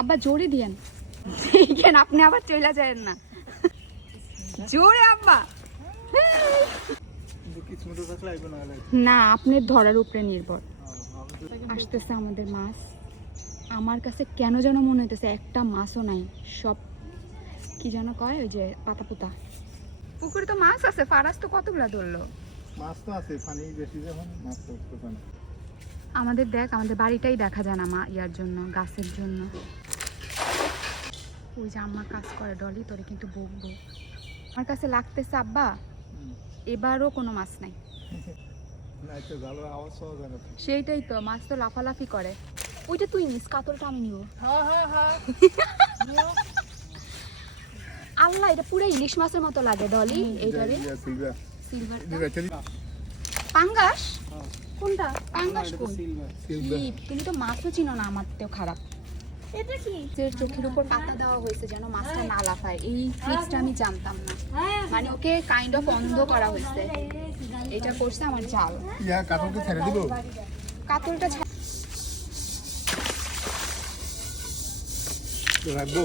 আব্বা জোরে দিয়েন, দেখেন আপনি আবার চলে যায়েন না, জোরে আব্বা। না, আপনার ধরার উপরে নির্ভর। আসতেছে আমাদের মাছ। আমার কাছে কেন যেন মনে হইতেছে একটা মাছও নাই, সব কি যেন কয় ওই যে পাতা পুতা। পুকুরে তো মাছ আছে, ফারাস তো কতগুলা ধরলো। মাছ তো আছে, পানি বেশি যখন মাছ তো পানি। আমাদের দেখ, আমাদের বাড়িটাই দেখা যায় না ইয়ার জন্য, গাছের জন্য। ওই যে আম্মা কাজ করে ডলি, তোরে কিন্তু বকবো। আমার কাছে লাগতেছে আব্বা এবারও কোনো মাছ নাই। সেইটাই তো, মাছ তো লাফালাফি করে। ওইটা তুই নিস, কাতলটা আমি নিব। আল্লাহ, এটা পুরো ইলিশ মাছের মতো লাগে ডলি। এইটারে পাঙ্গাস কোনটা? পাঙ্গাস কোন? তুমি তো মাছও চিনো না, আমার তেও খারাপ। এটা কি চোখের উপর পাতা দেওয়া হয়েছে যেন মাছটা না লাফায়, এই ট্রিক্সটা আমি জানতাম না। মানে ওকে কাইন্ড অফ অন্ধ করা হয়েছে, এটা করছে আমার জাল। কাতলটা ছেড়ে দিব, কাতলটা রাখবো।